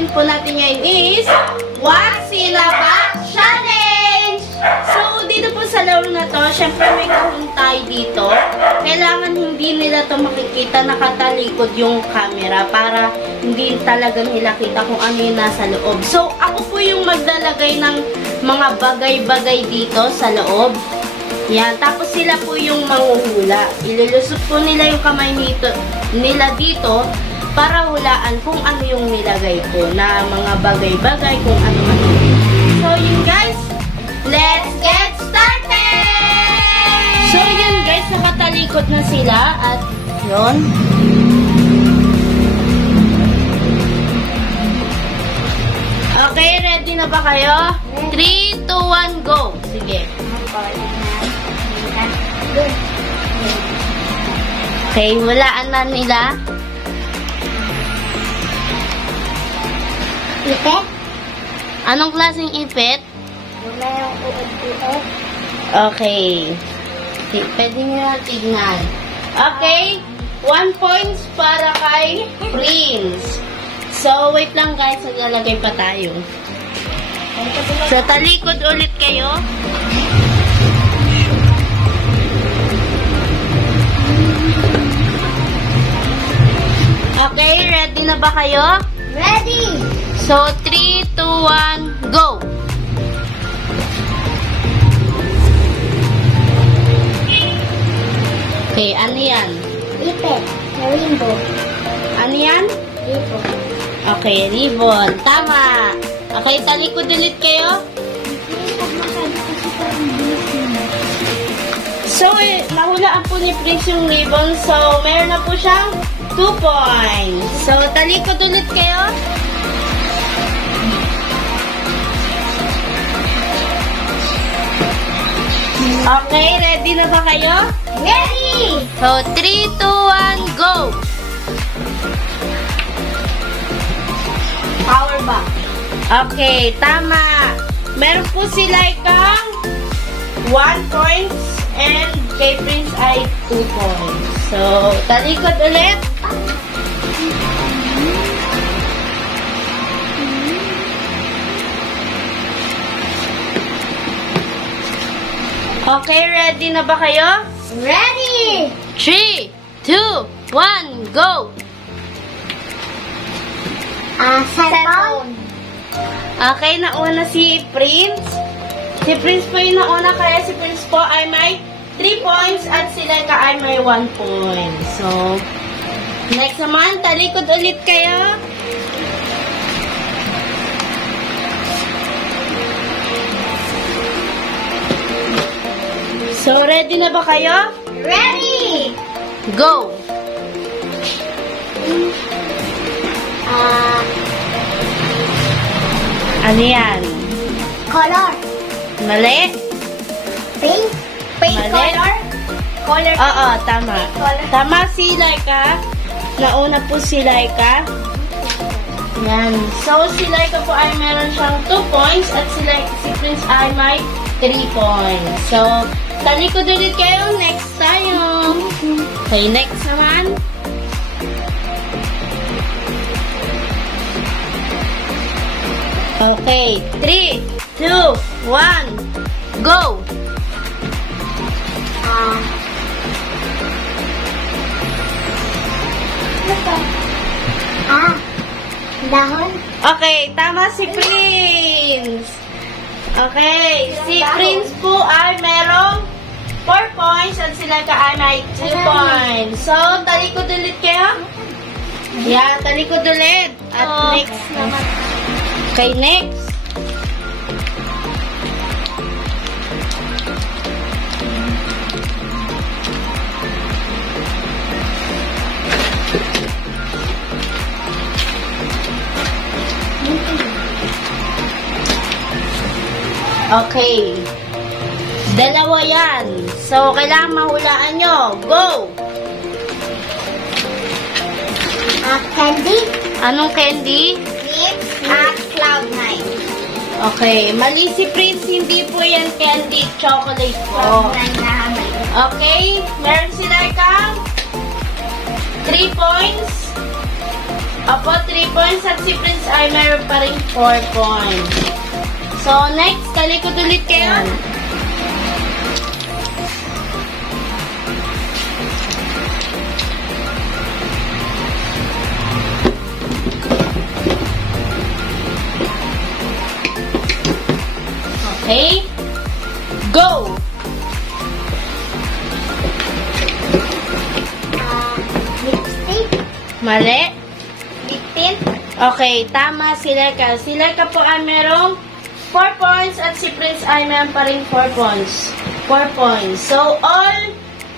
gagawin po natin ngayon is What's in a Box Challenge! So, dito po sa laro na to, syempre may kahon tayo dito. Kailangan hindi nila to makikita, nakatalikod yung camera para hindi talaga nila kita kung ano yung nasa loob. So, ako po yung maglalagay ng mga bagay-bagay dito sa loob. Yan. Tapos sila po yung manghuhula. Ililusot po nila yung kamay nila dito para hulaan kung ano yung nilagay ko na mga bagay-bagay, kung ano-ano. So, yun guys. Let's get started! So, yun guys. Nakatalikod na sila at yun. Okay, ready na ba kayo? 3, 2, 1, go! Sige. Okay, hulaan na nila. Ipit? Anong klaseng ipit? Mayroong uod-uod. Okay. Pwede nyo tignan. Okay. 1 points para kay Prince. So, wait lang guys. Naglalagay pa tayo. Sa talikod ulit kayo. Okay, ready na ba kayo? Ready! So, 3, 2, 1, go! Okay, ano yan? Ipit. Rainbow. Ano yan? Ribbon. Okay, ribbon. Tama! Okay, talikod ulit kayo. So, nahulaan po ni Prince yung ribbon. So, meron na po siyang 2 points. So, talikod ulit kayo. Okay, ready na ba kayo? Ready! So, 3, 2, 1, go! Power box. Okay, tama. Meron po sila ikang 1 point and kay Prince ay 2 points. So, talikod ulit. Okay, ready na ba kayo? Ready! 3, 2, 1, go! Cellphone. Okay, nauna si Prince. Si Prince po yung nauna, kaya si Prince po ay may 3 points at si Laika ay may 1 point. So, next naman, talikod ulit kayo. So, ready na ba kayo? Ready! Go! Ano yan? Color. Mali? Pink. Pink Mali. color. Color. Oo, tama. Color. Tama si Laika. Nauna po si Laika. Yan. So, si Laika po ay meron siyang 2 points at si Prince ay may 3 points. So, talikod ulit kayo. Next tayo. Okay, next naman. Okay, 3, 2, 1, go! Dahon. Okay, tama si Prince. Okay, si Prince po ay merong 4 points at sila ka ay may 2 points. So, talikod ulit kayo. Yeah, talikod ulit. At next naman. Okay, next. Okay. Dalawa yan. So, kailangan mahulaan nyo. Go! Candy. Anong candy? Lips at Cloud9. Okay. Mali si Prince. Hindi po yan candy. Chocolate po. Cloud9 na hamay. Okay. Meron sila ikang 3 points. Opo, 3 points. At si Prince ay meron pa rin 4 points. So, next, talikod ulit kayo. Okay. Go! Lipstick. Mali. Lip tint. Okay, tama si Leka. Si Leka po ay merong 4 points at si Prince ay meron pa rin 4 points. 4 points. So, all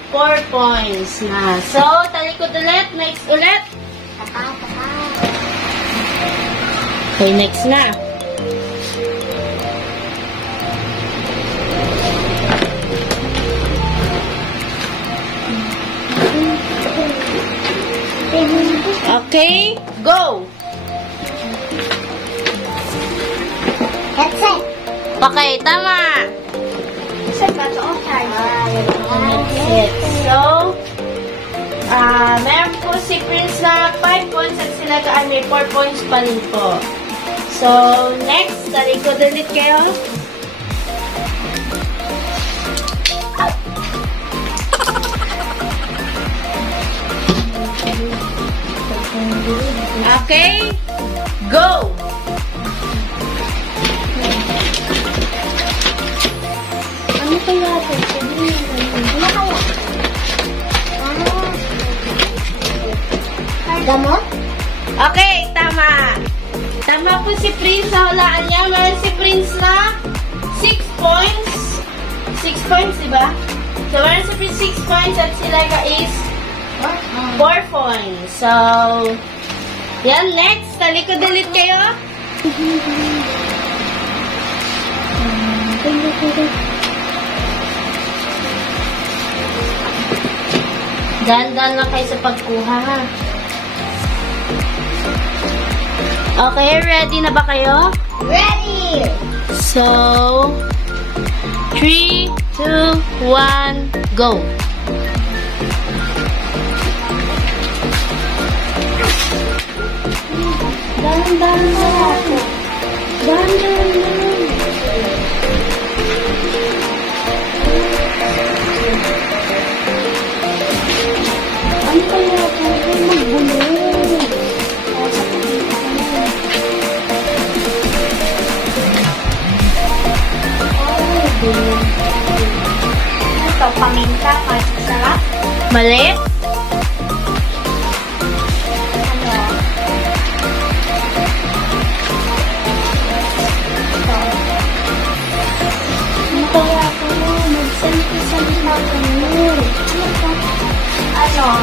4 points na. So, talikod ulit. Next ulit. Tapa. Okay, next na. Okay, go! Headset. Okay, tama! Headset ba ito? Yes. So, meron po si Prince na 5 points at sila ay may 4 points pa rin po. So, next, talikod ulit kayo. Okay, go! Ano kaya ito? Ano kaya? Gamot? Okay, tama. Tama po si Prince sa hulaan niya. Meron si Prince na 6 points. 6 points, diba? So, meron si Prince 6 points at si Laika is 4 points. So, yan, next. Talikod ulit kayo. Dahan-dahan lang kayo sa pagkuha, ha? Okay, ready na ba kayo? Ready! So, 3, 2, 1, go! Dahan-dahan na ako. Dahan-dahan na. Ano kaya ako? Ay, magbulong. Ito, paminta. Masarap. Mali?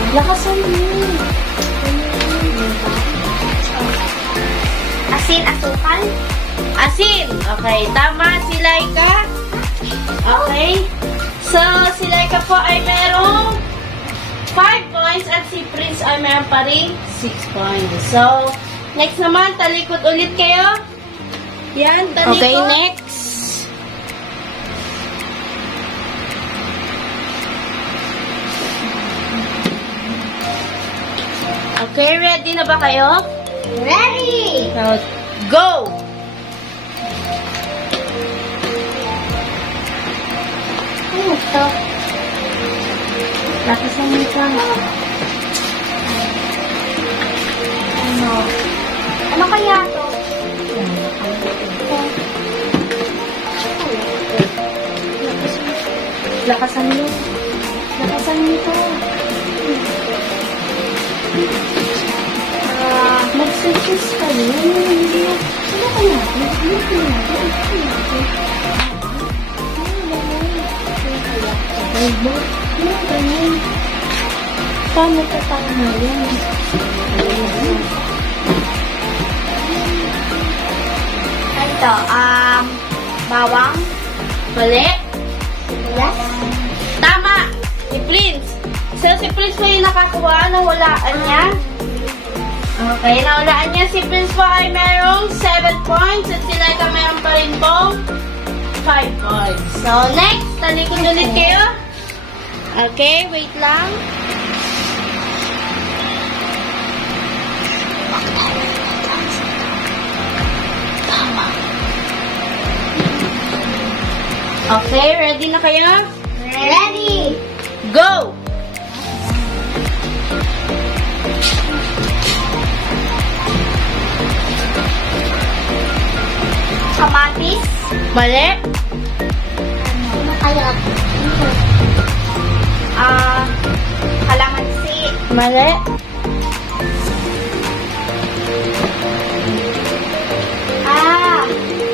Lakasan mo. Asin, asukal. Asin! Okay, tama si Laika. Okay. So, si Laika po ay merong 5 points at si Prince ay meron pa rin 6 points. So, next naman, talikod ulit kayo. Yan, talikod. Okay, next. Okay, ready na ba kayo? Ready! So, go! Ano ito? Lakasan mo ito. Ano? Ano kaya ito? Lakasan mo. Lakasan mo ito. Mag-suggest ka rin. Sino kaya? Sino kaya? Paano ka tama yan? Ito, bawang. Mali? Yes. Tama! Si Prince. So, si Prince po yung nakakuha ng hulaan niya. Okay, nahulaan niya. Si Prince po ay merong 7 points at si Laika meron pa rin pong 5 points. So, next, talikod ulit kayo. Okay, wait lang. Tama. Okay, ready na kayo? Ready! Go! Kamatis. Mali. Ano kaya? Kalamansi. Mali.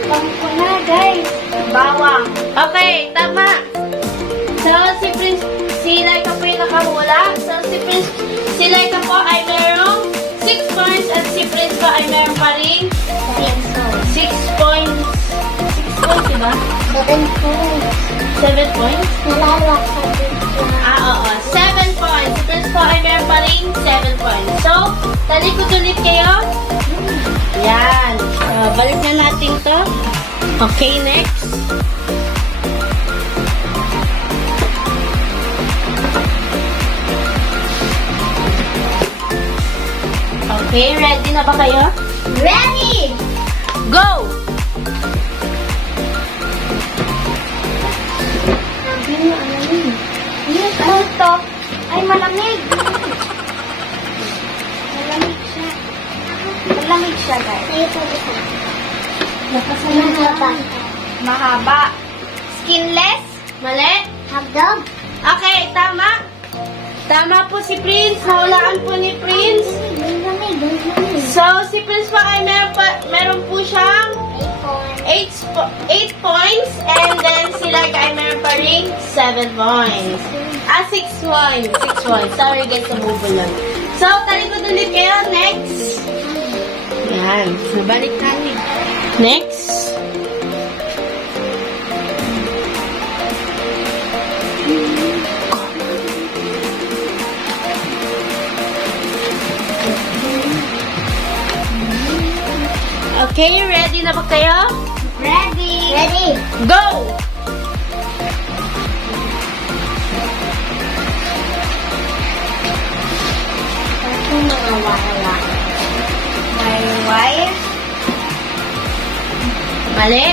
Bang ko na, guys. Bawang. Okay, tama. So, si Laika po yung nakahula. So, si Laika po ay merong 6 points at si Prince po ay meron pa rin 6 points. 6 points, diba? 7 points. 7 points? Nalala sa Oo. 7 points. Si Prince po ay meron pa rin 7 points. So, talikod ulit kayo. Yan. So, balik na natin to. Okay, next. Okay, ready na ba kayo? Ready! Go! Ano to? Ay, malamig. Malamig siya. Malamig siya, guys. Mahaba. Mahaba. Skinless. Mali? Hotdog. Okay, tama. Tama po si Prince. Nahulaan po ni Prince. So, si Prince po ay meron po siyang 8 points. And then si Laika ay meron pa rin 7 points. 6 points. 6 points. Sorry guys, nabubulan. So, talikod ulit kayo. Next. Yan. Nabalik natin. Next. Okay, ready na ba kayo? Ready. Ready. Go! Ito mga wala. Wire. Mali?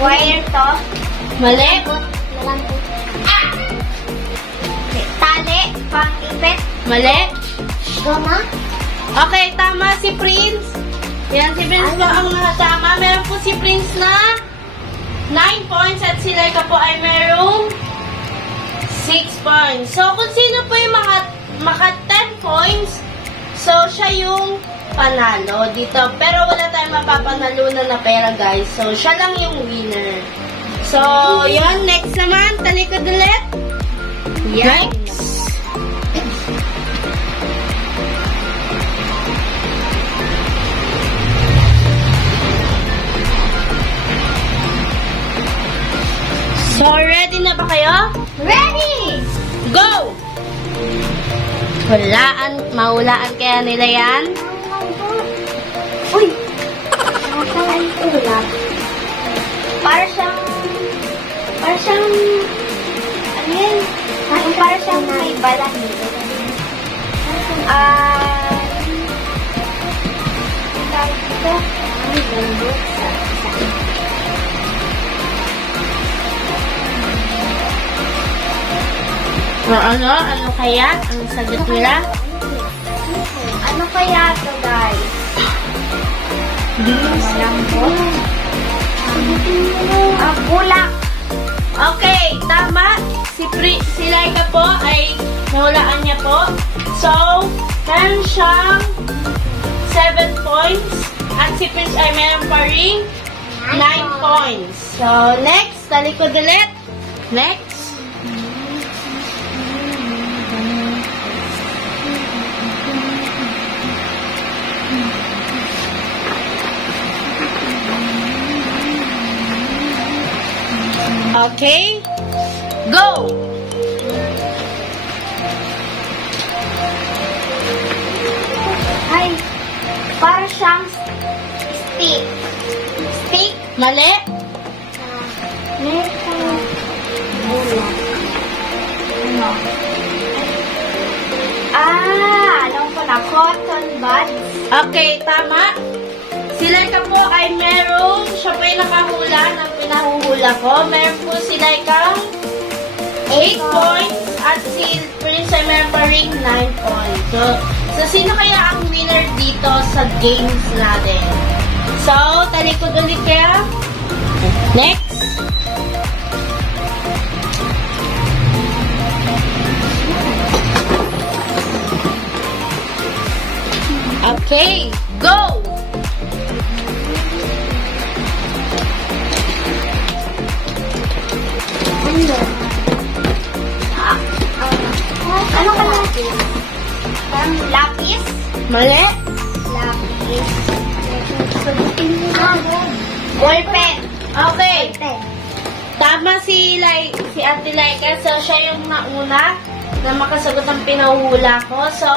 Wire to. Mali? Malambot. Tali. Pang-ipit. Mali? Goma. Okay, tama si Prince. Yan, si Prince po ang nakatama. Meron po si Prince na 9 points at si Laika po ay merong 6 points. So, kung sino po yung maka 10 points, so, siya yung panalo dito. Pero wala tayong mapapanalunan na pera, guys. So, siya lang yung winner. So, yun. Next naman, talikod ulit. Yikes! So, ready na ba kayo? Ready! Go! Mahulaan kaya nila yan? Uy! Nakakain ulap. Para siyang... Ano yun? Para siyang may balat. Tawag dito? Ang gambot sa isa. Ano kaya ang sagot nila? Ano kaya ito, guys? Malambot? Bulak. Okay, tama. Si Laika po ay nahulaan niya po. So, meron siyang 7 points. At si Prince ay meron pa rin 9 points. So, next, talikod ulit. Next. Okay. Go! Ay, para siyang stick. Stick? Mali? Meron bulak. Ano? Alam ko na. Sa cotton buds. Okay, tama. Si Laika po ay merong, siya po yung nakahula ng pinahuhula ko. Meron po si Laika 8 points at si Prince ay meron pa ring 9 points. So, sino kaya ang winner dito sa games natin? So, talikod ulit kaya. Next. Okay, go! Ano ka lapis? Parang lapis? Mali. Lapis. Sagutin mo na. Ballpen. Okay. Pen. Tama si Ate Laika. So, siya yung nauna na makasagot ng pinahuhula ko. So,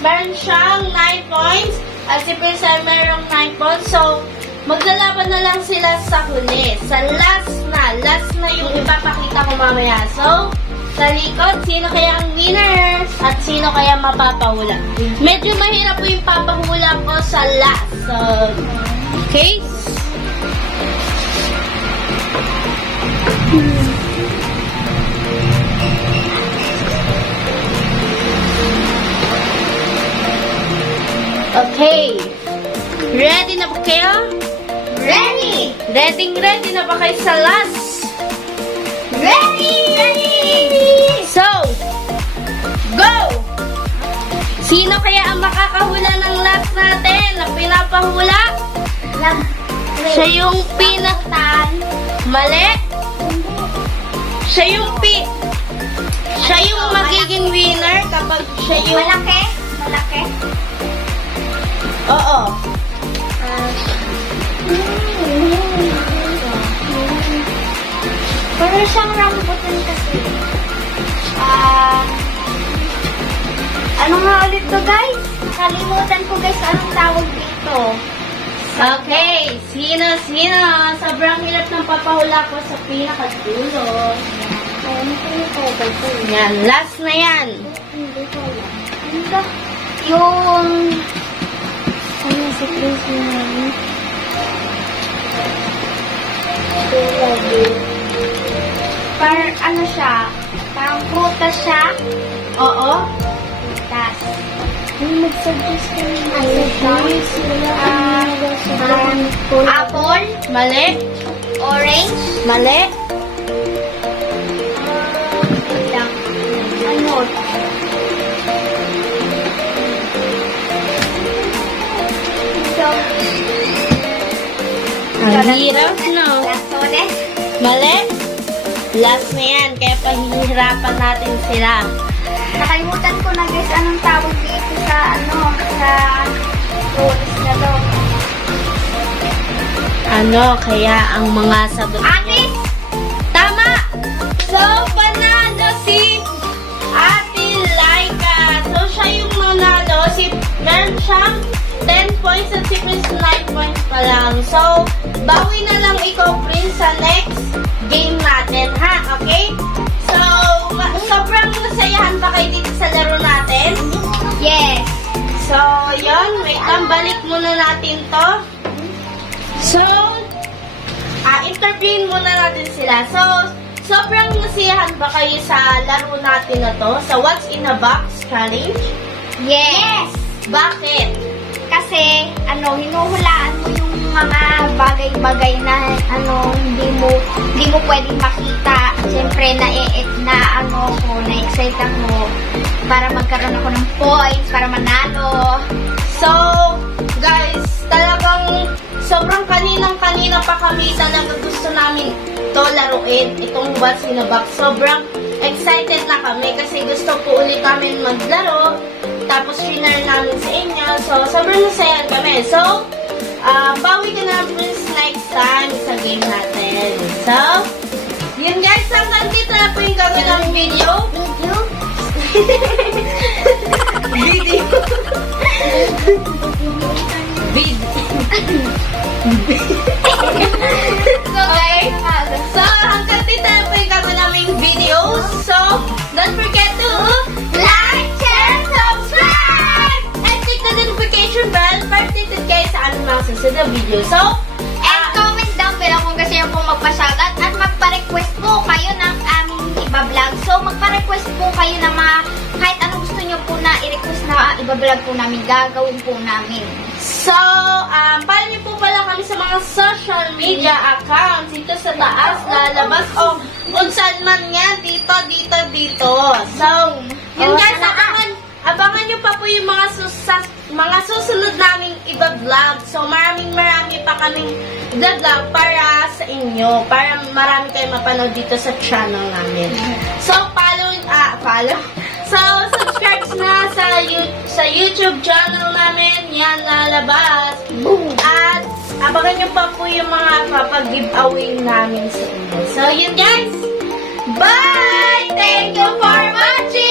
meron siyang 9 points. At si Prince ay merong 9 points. So, maglalaban na lang sila sa huli. Sa last na yung ipapakita ko mamaya. So, sa likod, sino kaya ang winner? At sino kaya mapapahula? Medyo mahirap po yung papahula ko sa last. So, okay? Okay. Ready na ba kayo? Ready! Ready na ba kayo sa last? Ready! So, go! Sino kaya ang makakahula ng last natin na pinapahula? Siya yung Mali? Siya yung magiging winner kapag siya yung... Malaki? Oo. Pero siyang rambutan kasi. Ano nga ulit to, guys? Kalimutan ko, guys, anong tawag dito. Okay. Sino? Sobrang hirap ng papahula ko sa pinakadulo. Yan. Last na yan. Hindi ko alam. Ano ba? Yung... Ano si Prince namin? Parang ano siya? Parang prutas siya? Oo. Prutas. Yung nag-suggest ko yung apple? Mali. Orange? Mali. Ano? Ang hirap, no? Lanzones? Mali. Last na yan, kaya pahihirapan natin sila. Nakalimutan ko na, guys, anong tawag dito sa fruits na to. Kaya ang mga sagot niyo? Atis! Tama! So, panalo si Ate Laika. So, siya yung manalo. Meron siyang 10 points at si Prince 9 points pa lang. So, bawi na lang ikaw, Prince, sa next game natin, ha? Okay? So, sobrang nasayahan ba kayo dito sa laro natin? Yes! So, yun. Wait lang. Balik muna natin to. So, interviewin muna natin sila. So, sobrang nasiyahan ba kayo sa laro natin na to? Sa What's in a Box Challenge? Yes! Bakit? Kasi, hinuhulaan mo yung mga bagay-bagay na, hindi mo pwedeng makita. Siyempre, na-excite ako para magkaroon ako ng points, para manalo. So, guys, talagang sobrang kaninang-kanina pa kami talaga gusto namin to laruin, itong What's in a Box. Sobrang excited na kami kasi gusto po ulit namin maglaro. Tapos, share namin sa inyo. So, sobrang nasayan kami. So, bawi ka na, Prince, next time sa game natin. So, yun guys, hanggang dito na po yung gagawin ng video. Okay? So, hanggang dito na po yung gagawin namin video. So, don't forget to like, share, subscribe, and susunod na video. So, And comment down below kung gusto nyo po magpa-shoutout at magpa-request po kayo ng aming iba-vlog. So, magpa-request po kayo na kahit anong gusto nyo po na i-request na iba-vlog po namin, gagawin po namin. So, follow niyo po pala kami sa mga social media accounts. Dito sa taas, lalabas. O, kung saan man yan. Dito. So, yun guys, abangan niyo pa po yung mga susunod naming iba-vlog. So, marami pa kaming vlog para sa inyo. Para marami kayong mapanood dito sa channel namin. So, follow. So, subscribe na sa YouTube channel namin. Yan, lalabas. At, abangan nyo pa po yung mga papag-giveaway namin sa inyo. So, yun guys. Bye! Thank you for watching!